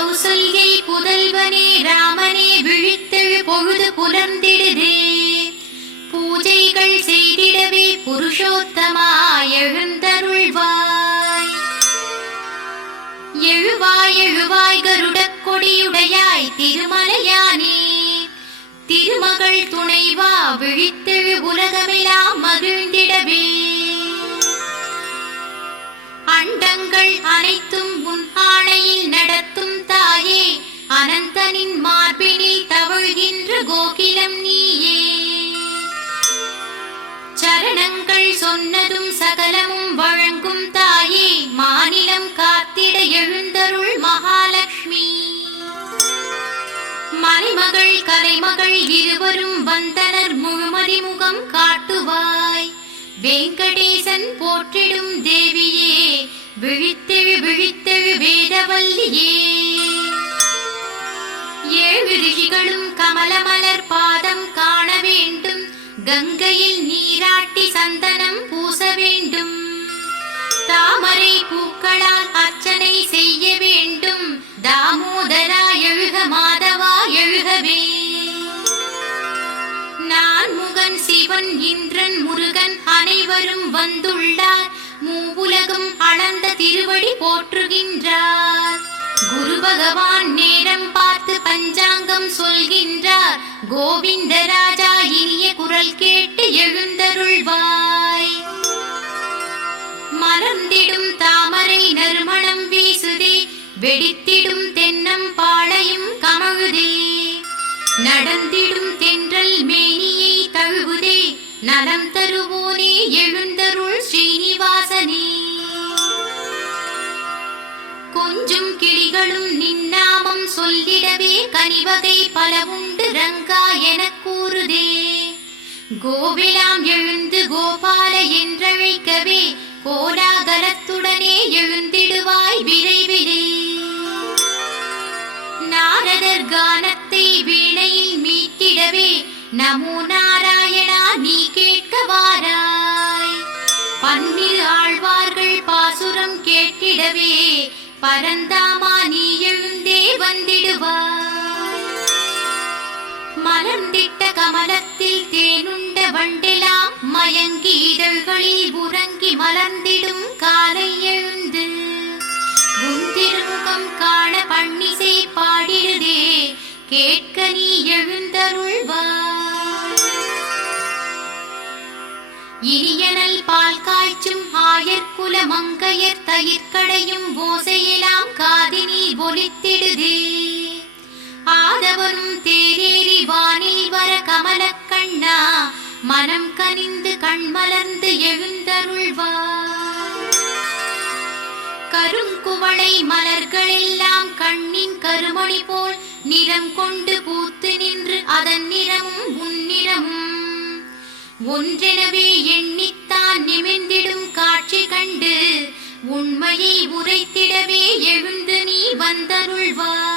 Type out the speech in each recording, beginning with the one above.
கௌசல்யை புதல்வனே ராமனே விழித்தெழு பொழுது புலர்ந்திடுதே. பூஜைகள் செய்திடவே புருஷோத்தமாய் எழுந்தருள்வாய். எழுவாய் எழுவாய் கருடக் கொடியுடையாய் திருமலையானே. திருமகள் துணைவா விழித்தெழு உலகமெல்லாம் மகிழ்ந்திடவே. அண்டங்கள் அனைத்தும் உன் ஆணையில் நடத்தும் தாயே. அனந்தனின் மார்பினில் தவழ்கின்ற கோகிலம் நீயே. சரணங்கள் சொன்னதும் சகலமும் வழங்கும் தாயே. மாநிலம் காத்திட எழுந்தருள் மகாலட்சுமி. மலைமகள் கலைமகள் இருவரும் வந்தனர் முழுமதி முகம் காட்டுவாய். வெங்கடேசன் போற்றிடும் தேவியே விழித்தெழு விழித்தெழு வேதவல்லியே. ஏழு ரிஷிகளும் கமலமலர் பாதம் காண வேண்டும். கங்கையில் நீராட்டி சந்தனம் பூச வேண்டும். தாமரை பூக்களால் அர்ச்சனை செய்ய வேண்டும். தாமோதரா எழுக மாதவா எழுகவே. நான் முகன் சிவன் இந்திரன் முருகன் அனைவரும் வந்துள்ளார். மூவுலகும் அளந்த திருவடி போற்றுகின்றார். குரு பகவான் நேரம் பார்த்து பஞ்சாங்கம் சொல்கின்றார். கோவிந்தராஜா இனிய குரல் கேட்டு எழுந்தருள்வாய். மலர்ந்திடும் தாமரை நறுமணம் வீசுதே. வெடித்திடும் தென்னம் பாளையும் கமழுதே. நடந்திடும் தென்றல் மேனியை தழுவுதே. நலம் தருவோனே எழுந்தருள் ஸ்ரீனிவாசனே. கொஞ்சும் கிளிகளும் நின்னாமம் சொல்லிடவே. கனிவகை பல உண்டு ரங்கா எனக் கூறுதே. கோவிலாம் எழுந்து கோபால என்றழைக்கவே. கோலாகலத்துடனே எழுந்திடுவாய் விரைவிலே. நாரதர் கானத்தை வீணையில் மீட்டிடவே. நமோ நாராயணா நீ கேட்க வாராய். பன்னிரு ஆழ்வார்கள் பாசுரம் கேட்டிடவே. பரந்தாமா நீ எழுந்தே வந்திடுவாய். மலர்ந்திட்ட கமலத்தில் தேனுண்ட வண்டெலாம் மயங்கி இதழ்களில் உறங்கி மலர்ந்திடும் காலை எழுந்து. உன் திருமுகம் காண பன்னிசை பாடிடுதே. கேட்க நீ எழுந்தருள்வாய். இனியனல் பால் காய்ச்சும் ஆயர்குல மங்கையர் தயிர்கடையும் ஓசையெல்லாம் காதினி ஒலித்திடுதே. ஆதவனும் தேரேறி வானில் வர கமலக் கண்ணா. மனம் கனிந்து கண்மலர்ந்து எழுந்தருள்வாய். கருங்குவளை மலர்களெல்லாம் கண்ணின் கருமணி போல் நிறம் கொண்டு பூத்து நின்று அதன் நிறமும் உன்னிறமும் ஒன்றெனவே எண்ணித்தான் நிமிர்ந்திடும் காட்சி கண்டு. உண்மையை உரைத்திடவே எழுந்து நீ வந்தருள்வாய்.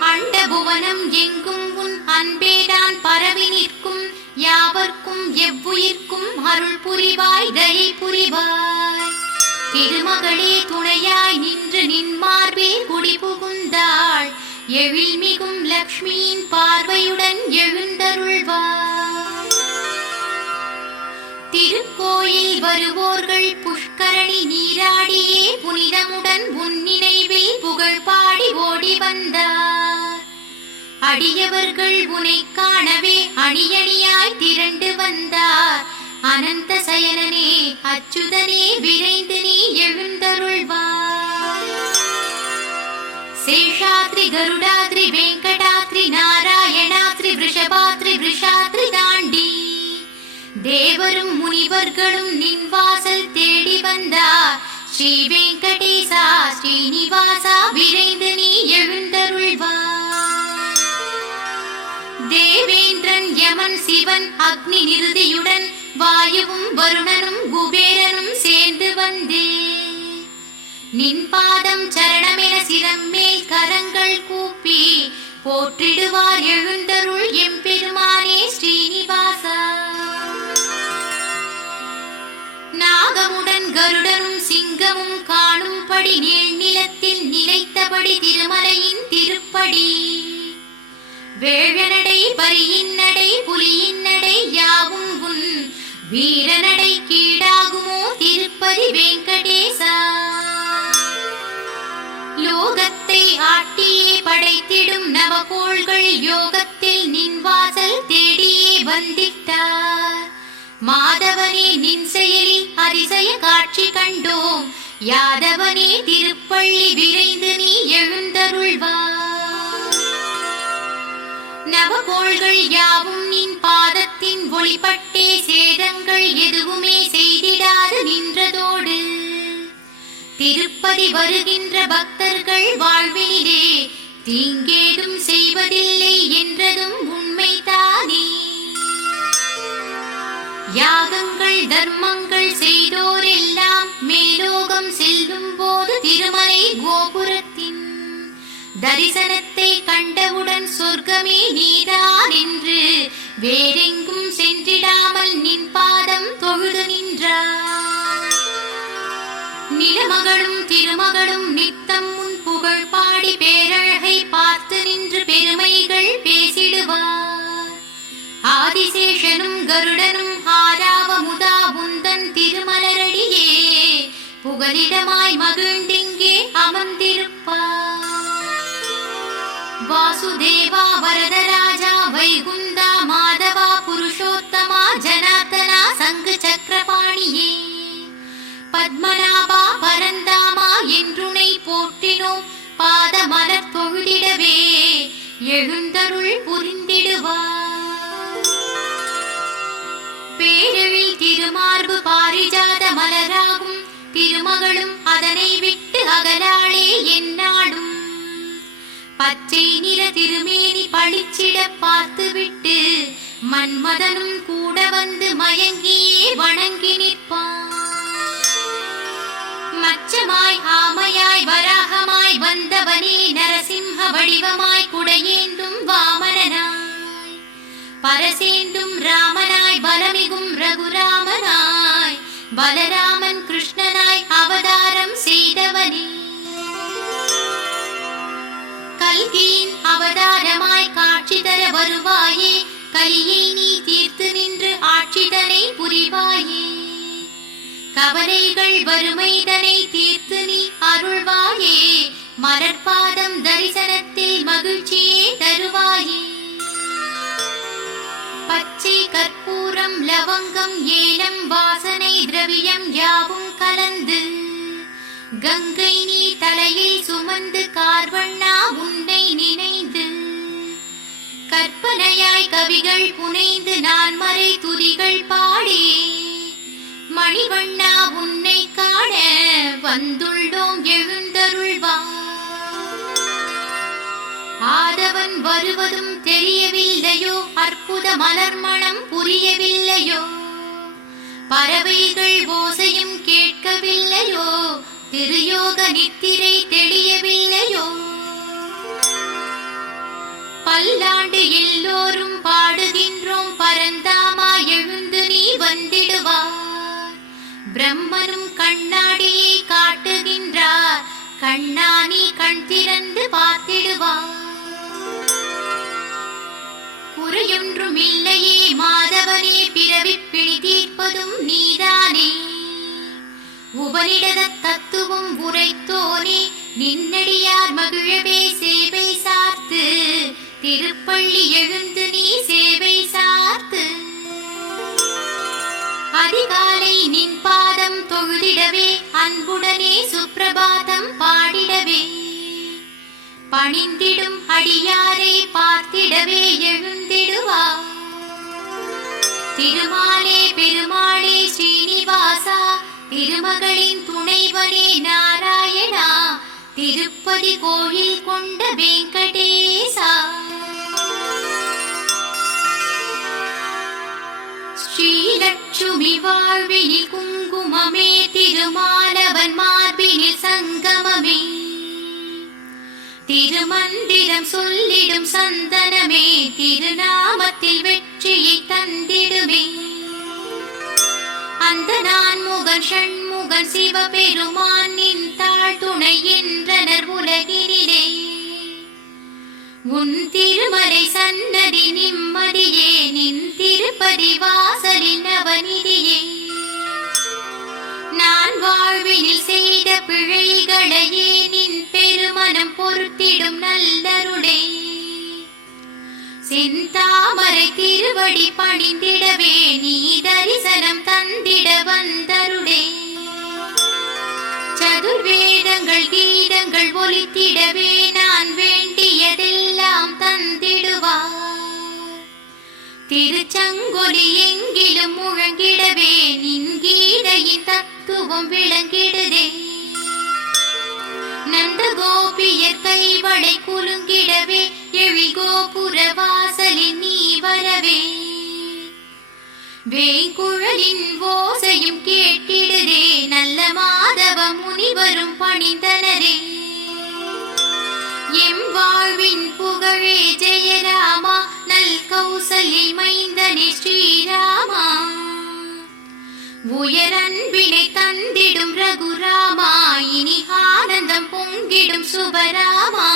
அண்டபுவனம் எங்கும் உன் அன்பேதான் பரவி நிற்கும். யாவர்க்கும் எவ்வுயிர்க்கும் அருள் புரிவாய் தயை புரிவாய். திருமகளே துணையாய் நின்று நின்மார்பில் குடி புகுந்தாள். எழில்மிகும் லக்ஷ்மியின் பார்வையுடன் எழுந்தருள்வாய். திருக்கோயில் வருவோர்கள் புஷ்கரணி நீராடியே புனிதமுடன் உன் நினைவில் புகழ் பாடி ஓடி வந்தார். அடியவர்கள் உனை காணவே அணியணியாய் திரண்டு வந்தார். அனந்த சயனனே அச்சுதனே விரைந்து நீ எழுந்தருள்வாய். சேஷாத்ரி கருடாத்ரி வெங்கடாத்ரி நாராயணாத்ரி விஷபாத்ரி விஷாத்ரி தாண்டி. தேவரும் முனிவர்களும் நின் வாசல் தேடி வந்தார். ஸ்ரீ வெங்கடேசா ஸ்ரீனிவாசா விரைந்து நீ எழுந்தருள்வாய். தேவேந்திரன் யமன் சிவன் அக்னி நிருதியுடன் வாயுவும் வருணனும் குபேரனும் சேர்ந்து வந்தே. நின் பாதம் சரணமென சிரம்மேல் கரங்கள் கூப்பி போற்றிடுவார் எழுந்தருள் எம்பெருமானே ஸ்ரீனிவாசா. நாகமுடன் கருடனும் சிங்கமும் காணும்படி நின்றபடி நீள்நிலத்தில் நிலைத்தபடி திருமலையின் திருப்படி வேழநடை பரியின் நடை புலியின் நடை யாவும் உன் வீரநடை கீழாகுமோ திருப்பதி வெங்கடேசா. லோகத்தை ஆட்டியே படைத்திடும் நவகோள்கள் யோகத்தில் நின் வாசல் தேடியே வந்திட்டார். மாதவனே நின் செயலில் அதிசய காட்சி கண்டோம். யாதவனே திருப்பள்ளி விரைந்து நீ எழுந்தருள்வார். நவகோள்கள் யாவும் நின் பாதத்தின் ஒளிப்பட்டே சேதங்கள் எதுவுமே செய்திடாது நின்றதோடு திருப்பதி வருகின்ற பக்தர்கள் வாழ்வினிலே தீங்கேதும் செய்வதில்லை என்றதும் உண்மைதானே. யாகங்கள் தர்மங்கள் செய்தோரெல்லாம் மேலோகம் செல்லும் போது திருமலை கோபுரத்தின் தரிசனத்தை கண்டவுடன் சொர்க்கமே நீதான் என்று வேறெங்கும் சென்றிடாமல் நின் பாதம் தொழுது நின்றார். நிலமகளும் திருமகளும் நித்தம் உன் புகழ் பாடி பேரழகை பார்த்து நின்று பெருமைகள் பேசிடுவார். ஆதிசேஷனும் கருடனும் ஆராவமுதா உந்தன் திருமலரடியே புகலிடமாய் மகிழ்ந்திங்கே அமர்ந்திருப்பார். வாசுதேவா வரதராஜா வைகுந்தா மாதவா புருஷோத்தமா ஜனார்த்தனா சங்கு சக்கரபாணியே பத்மநாபா பரந்தாமா என்றுனை போற்றினோம். பாத மலர் தொழுதிடவே எழுந்தருள் புரிந்திடுவார். பேரெழில் திருமார்பு பாரிஜாத மலராகும் திருமகளும் அதனை விட்டு அகலாளே என்னாடும். பச்சை நிற திருமேனி பளிச்சிட பார்த்துவிட்டு மன்மதனும் கூட வந்து மயங்கியே வணங்கி நிற்பான். மச்சமாய் ஆமையாய் வராகமாய் வந்தவனே நரசிம்ஹ வடிவமாய் குடையேந்தும் வாமனனாய் பரசேந்தும் ராமனாய் பலமிகும் ரகுராமனாய் பலராமன் கிருஷ்ணனாய் அவதாரம் செய்தவனே. கல்கியின் அவதாரமாய் காட்சி தர வருவாயே கலியை நீ தீர்த்து நின்று ஆட்சிதனை புரிவாயே. கவலைகள் வறுமைதனை தீர்த்து நீ அருள்வாயே. மலர்பாதம் தரிசனத்தில் மகிழ்ச்சியே தருவாயே. பச்சை கற்பூரம் லவங்கம் ஏலம் வாசனை திரவியம் யாவும் கலந்து கங்கை நீ தலையில் சுமந்து கார்வண்ணா உன்னை நினைந்து கற்பனையாய் கவிகள் புனைந்து நான் மறை துதிகள் பாடி மணிவண்ணா உன்னை காண வந்துள்ளோம் எழுந்தருள்வார். ஆதவன் வருவதும் தெரியவில்லையோ அற்புத மலர் மணம் புரியவில்லையோ பறவைகள் ஓசையும் கேட்கவில்லையோ திருயோக நித்திரை தெளியவில்லையோ. பல்லாண்டு எல்லோரும் பாடுகின்றோம் பரந்தாமா எழுந்து நீ வந்திடுவார். பிரம்மனும் கண்ணாடியை காட்டுகின்றார் கண்ணா நீ கண் திறந்து பார்த்திடுவார். குறையொன்றும் இல்லையே மாதவனே பிறவிப் பிணி தீர்ப்பதும் நீதானே. உபனிடத தத்துவம் உரைத்தோனே நின்னடியார் மகிழவே சேவை சார்த்து திருப்பள்ளி எழுந்து நீ சேவை சார்த்து. அதிகாலை நின் பாதம் தொழுதிடவே அன்புடனே சுப்பிரபாதம் பாடிடவே பணிந்திடும் அடியாரை பார்த்திடவே எழுந்திடுவார். திருமாலே பெருமாளே ஸ்ரீனிவாசா திருமகளின் துணைவனே நாராயணா திருப்பதி கோயில் கொண்ட வெங்கடேசா. ஸ்ரீலட்சுமி வாழ்வினில் குங்குமமே திருமாலவன் மார்பினில் சங்கமமே திருமந்திரம் சொல்லிடும் சந்தனமே திருநாமத்தில் வெற்றியை தந்திடுமே. அந்த நான் முகன் ஷண்முகன் சிவபெருமான் நின் தாழ் புகழ் துணை என்றனர் உலகினிலே. உன் திருமலை சன்னதி நிம்மதியே, நின் திருப்பதி வாசலின் அவநிதியே. நான் வாழ்வினில் செய்த பிழைகளையே நின் பெருமனம் பொறுத்திடும் நல்லருளே. செந்தாமரை திருவடி பணிந்திடவே நீ தரிசனம் தந்திட வந்தருளே. சதுர்வேதங்கள் கீதங்கள் ஒலித்திடவே நான் வேண்டியதெல்லாம் தந்திடுவார். திருச்சங்கொலி எங்கிலும் முழங்கிடவே நின் கீதையின் தத்துவம் விளங்கிடுதே. நந்த கோபியர் கைவளை குலுங்கிடவே எழிகோபுர வாசலில் நீ வரவே. வேங்குழலின் ஓசையும் கேட்டிடுதே, நல்ல மாதவ முனிவரும் பணிந்தனரே. எம் வாழ்வின் புகழே ஜெயராமா, நல் கௌசல்யை மைந்தனே ஸ்ரீராமா. உயரன்பினை தந்திடும் ரகுராமா, இனி ஆனந்தம் பொங்கிடும் சுபராமா.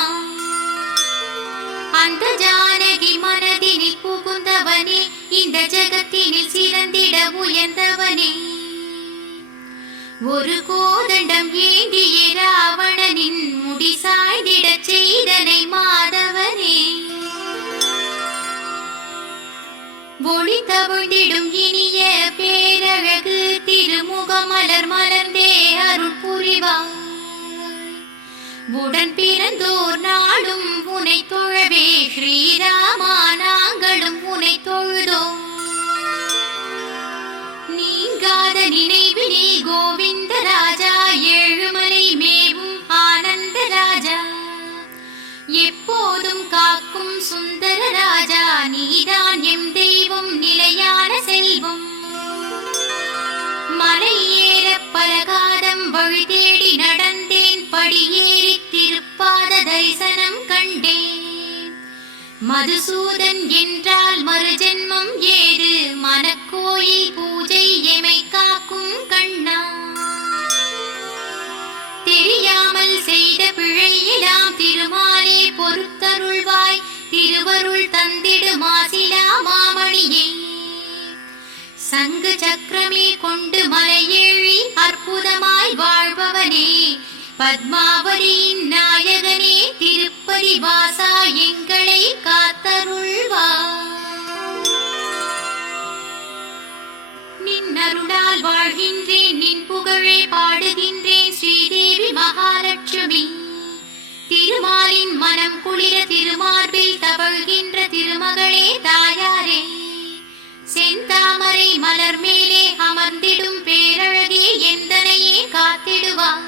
அந்த ஜானகி மனதினில் புகுந்தவனே, இந்த ஜகத்தினில் சிறந்திட உயர்ந்தவனே. ஒரு கோதண்டம் ஏந்திய ராவணனின் முடி சாய்ந்திட செய்தனை மாதவனே. ஒளி தவிழ்ந்திடும் இனிய பேரழகு திருமுகமலர் மலர்ந்தே அருள் புரிவார். உடன் பிறந்தோர் நாளும் உனை தொழவே ஸ்ரீராமா, நாங்களும் உனை தொழுதோம். நீங்காத நினைவிலே கோவிந்த ராஜா, ஏழுமலை மேவும் ஆனந்த ராஜா. எப்போதும் காக்கும் சுந்தர ராஜா, நீதான் எம் தெய்வம் நிலையான செல்வம். மலை ஏற பலகாதம் வழி தேடி நடந்தேன், படியேறி திருப்பாத தரிசனம் கண்டேன். மதுசூதன் என்றால் மறுஜென்மம் ஏது, மனக்கோயில் பூஜை எமை காக்கும் கண்ணா. தெரியாமல் செய்த பிழையெல்லாம் திருமாலே பொறுத்தருள்வாய், திருவருள் தந்திடு மாசிலா மாமணியே. சங்கு சக்கரமே கொண்டு மலையேழி அற்புதமாய் வாழ்பவனே, பத்மாவதியின் நாயகனே, திருப்பதி வாசா எங்களை காத்தருள்வாய். நின் அருளால் வாழ்கின்றேன், நின் புகழே பாடுகின்றேன் ஸ்ரீதேவி மகாலட்சுமி. திருமாலின் மனம் குளிர திருமார்பில் தவழ்கின்ற திருமகளே தாயாரே. செந்தாமரை மலர் மேலே அமர்ந்திடும் பேரழகே, எந்தனையே காத்திடுவார்.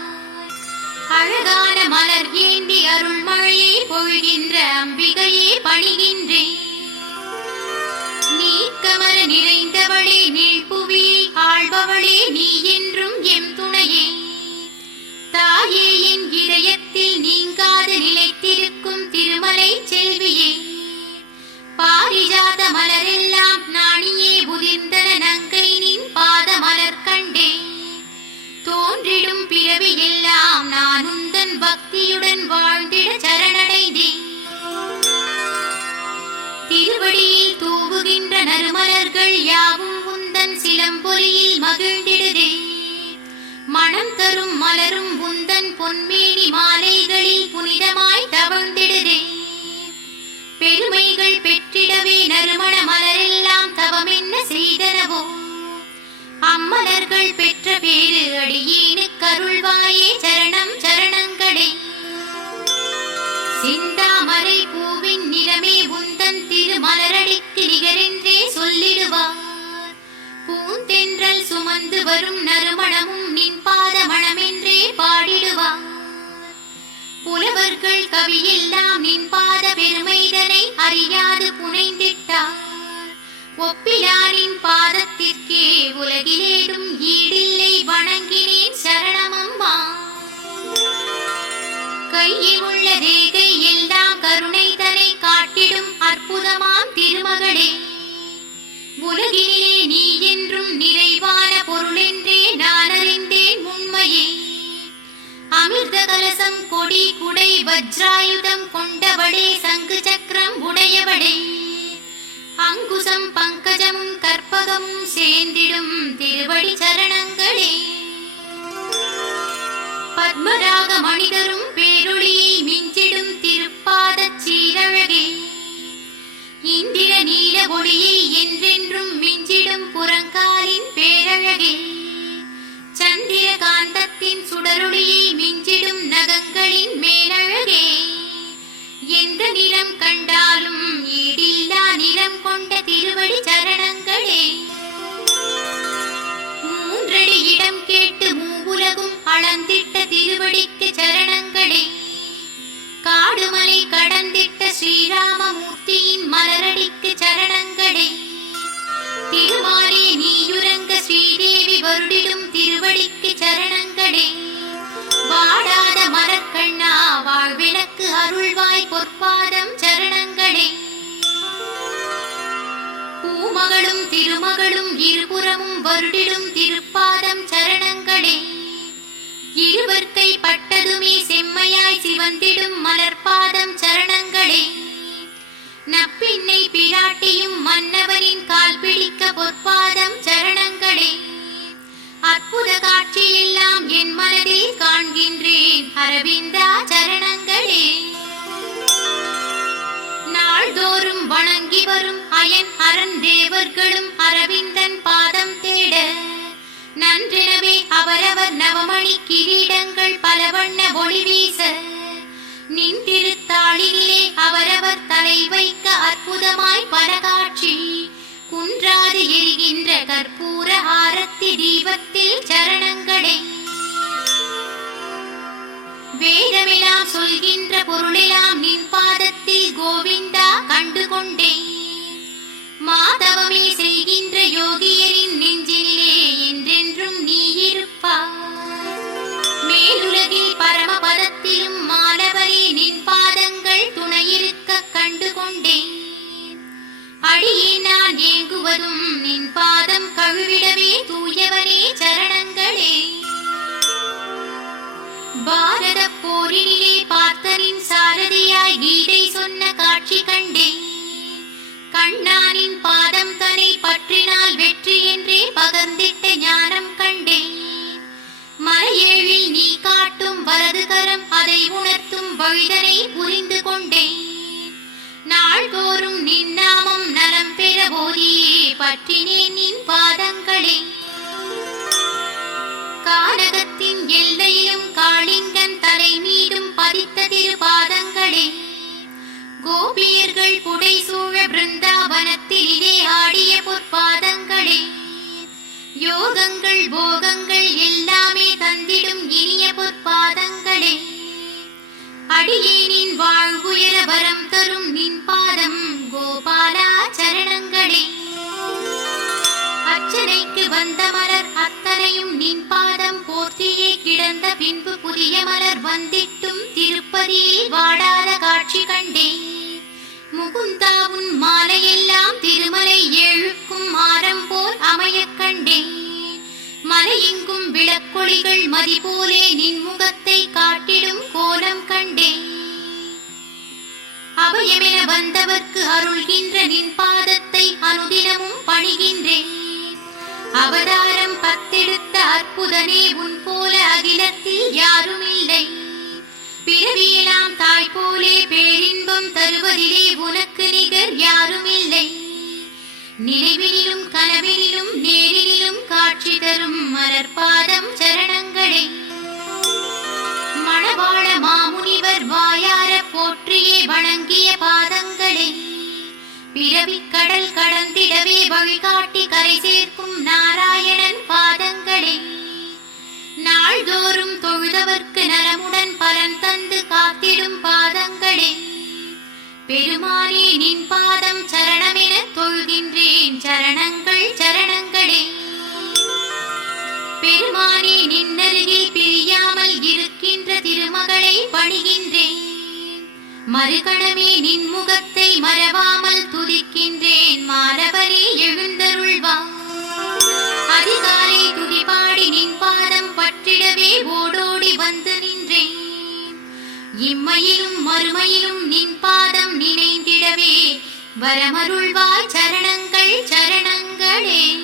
அழகான மலர் ஏந்தி அருள் மழையை பொழிகின்ற அம்பிகையே பணிகின்றேன். நீக்கமர நிறைந்தவளே, நீழ்புவியை ஆள்பவளே, நீ என்றும் எம் துணையே. தாயே, என் இதயத்தில் நீங்காது நிலைத்திருக்கும் திருமலை செல்வியே. பாரிஜாத மலரெல்லாம் நாணியே உதிர்ந்தன நங்கை நின் பாத மலர் கண்டே. தோன்றிடும் பிறவி எல்லாம் நான் உந்தன் பக்தியுடன் வாழ்ந்திட சரணடைந்தேன். திருவடியில் தூவுகின்ற நறுமலர்கள் யாவும் உந்தன் சிலம்பொலியில் மகிழ்ந்திடுதே. மனம் தரும் மலரும் உந்தன் பொன்மேனி மாலைகளில் புனிதமாய் தவழ்ந்திடுதே. பெருமைகள் பெற்றிடவே நறுமண மலரெல்லாம் தவமென்ன செய்தனவோ. அம்மலர்கள் பெற்ற பேரு அடியேனுக்கு அருள்வாயே, சரணம் சரணங்களே. சிந்தாமரை பூவின் நிறமே உந்தன் திருமலரடிக்கு நிகரென்றே சொல்லிடுவார். பூந்தென்றல் சுமந்து வரும் நறுமணமும் நின் பாத மணமென்றே பாடிடுவார். புலவர்கள் கவியெல்லாம் நின் பாத பெருமைதனை அறியாது புனைந்திட்டார். ஒப்பிலானின் பாதத்திற்கே உலகிலேடும் ஈடில்லை, வணங்கினேன் சரணமம்மா. கையில் உள்ள ரேகை எல்லாம் கருணை தனை காட்டிடும் அற்புதமாம் திருமகளே. உலகினிலே நீ என்றும் நிறைவான பொருளென்றே நான் அறிந்தேன் உண்மையே. அமிர்த கலசம் கொடி குடை வஜ்ராயுதம் கொண்டவளே சங்கு சக்கரம் உடையவளே அங்குசம் பங்கஜமும் கற்பகமும் சேர்ந்திடும் திருவடி சரணங்களே பத்மராக மனிதரும் பேரொளியை மிஞ்சிடும் திருப்பாதச் சீரழகே இந்திர நீல ஒளியை என்றென்றும் மிஞ்சிடும் புறங்காலின் பேரழகே சந்திர காந்தத்தின் சுடரொளியை மிஞ்சிடும் நகங்களின் மேலழகே எந்த நிலம் கண்டாலும் ஈடில்லா நிலம் கொண்ட திருவடி சரணங்களே மூன்றடி இடம் கேட்டு மூவுலகும் அளந்திட்ட திருவடிக்கு சரணங்களே காடுமலை கடந்திட்ட ஸ்ரீராமமூர்த்தியின் மலரடிக்கு சரணங்களே திருமாலே நீயுறங்க ஸ்ரீதேவி வருடிடும் திருவடிக்கு சரணங்களே வாடாத மலர்கண்ணா வாழ்விளக்கு அருள்வாய் பொற்பாதம் சரணங்களே பூமகளும் திருமகளும் இருபுறமும் வருடிடும் திருப்பாதம் சரணங்களே இருவர்க்கை பட்டதுமே செம்மையாய் சிவந்திடும் மலர்பாதம் சரணங்களே நப்பின்னை பிராட்டியும் மன்னவனின் கால் பிடிக்க பொற்பாதம் சரணங்களே அற்புத காட்சியெல்லாம் என் மனதில் காண்கின்றேன் அரவிந்தா சரணங்களே நாள்தோறும் வணங்கி வரும் அயன் அரண் தேவர்களும் அரவிந்தன் பாதம் தேட நன்றெனவே அவரவர் நவமணி கிரீடங்கள் பல வண்ண ஒளி வீச நின் திருத்தாளினிலே அவரவர் தலை வைக்க அற்புதமாய் பல காட்சி குன்றாது எரிகின்ற கற்பூர ஆரத்தி தீபத்தில் சரணங்களே வேதமெல்லாம் சொல்கின்ற பொருளெல்லாம் நின் பாதத்தில் கோவிந்தா கண்டுகொண்டேன் மாதவமே செய்கின்ற யோகியரின் நெஞ்சிலே என்றென்றும் நீ இருப்பாய் மேலுலகில் பரமபதத்திலும் மாணவரே நின் பாதங்கள் துணையிருக்க கண்டுகொண்டேன் அடியே நான் ஏங்குவதும் நின் பாதம் கழுவிடவே தூயவனே சரணங்களே பாரத போரினிலே பார்த்தனின் சாரதியாய் கீதை சொன்ன காட்சி கண்டேன் கண்ணானின் பாதம் தன்னை பற்றினால் வெற்றி என்றே பகர்ந்திட்ட ஞானம் கண்டேன் மலையேழில் நீ காட்டும் வலது கரம் அதை உணர்த்தும் வழிதனை புரிந்து கொண்டேன் நாள்தோறும் நின் நாமம் நலம் பெற போதியே பற்றினேன் நின் பாதங்களே கானகத்தின் எல்லையிலும் காளிங்கன் தலை மீதும் பதித்த திருபாதங்களே கோபியர்கள் புடை சூழ பிருந்தாவனத்திலே ஆடிய பொற்பாதங்களே யோகங்கள் போகங்கள் எல்லாமே தந்திடும் இனிய பொற்பாதங்களே அடியேனின் வாழ்வுயர வரம் தரும் நின் பாதம் கோபாலா சரணங்களே அர்ச்சனைக்கு வந்த மலர் அத்தனையும் நின் பாதம் போர்த்தியே கிடந்த பின்பு புதிய மலர் வந்திட்டும் திருப்பதியில் வாடாத காட்சி கண்டேன் முகுந்தாவுன் மாலையெல்லாம் திருமலை ஏழுக்கும் ஆரம் போல் அமையக் கண்டேன் மலையெங்கும் விளக்கொளிகள் மதி போலே நின் முகத்தை காட்டிடும் கோலம் கண்டேன் அபயமென வந்தவர்க்கு அருள்கின்ற நின் பாதத்தை அனுதினமும் பணிகின்றேன் அவதாரம் பத்தெடுத்த அற்புதனே உன் போல அகிலத்தில் யாரும் இல்லை பிறவியெல்லாம் தாய் போலே பேரின்பம் தருவதிலே உனக்கு நிகர் யாரும் இல்லை நினைவினிலும் கனவினிலும் நேரினிலும் காட்சி தரும் மலர்பாதம் சரணங்களே மணவாள மாமுனிவர் வாயார போற்றியே வணங்கிய பாதங்களே பிறவிக் கடல் கடந்திடவே வழிகாட்டி கரை சேர்க்கும் நாராயணன் பாதங்களே நாள்தோறும் தொழுதவர்க்கு நலமுடன் பலன் தந்து காத்திடும் பாதங்களே பெருமானே நின் பாதம் சரணமென தொழுகின்றேன் சரணங்கள் சரணங்களே பெருமானே நின்னருகில் பிரியாமல் இருக்கின்ற திருமகளை பணிகின்றேன் மறுகணமே நின் முகத்தை மறவாமல் துதிக்கின்றேன் மாலவனே எழுந்தருள்வா அதிகாலை துதிபாடி நின் பாதம் பற்றிடவே ஓடோடி வந்து நின்றேன் இம்மையிலும் மறுமையிலும் நின் பாதம் நினைந்திடவே வரமருள்வாய் சரணங்கள் சரணங்களே.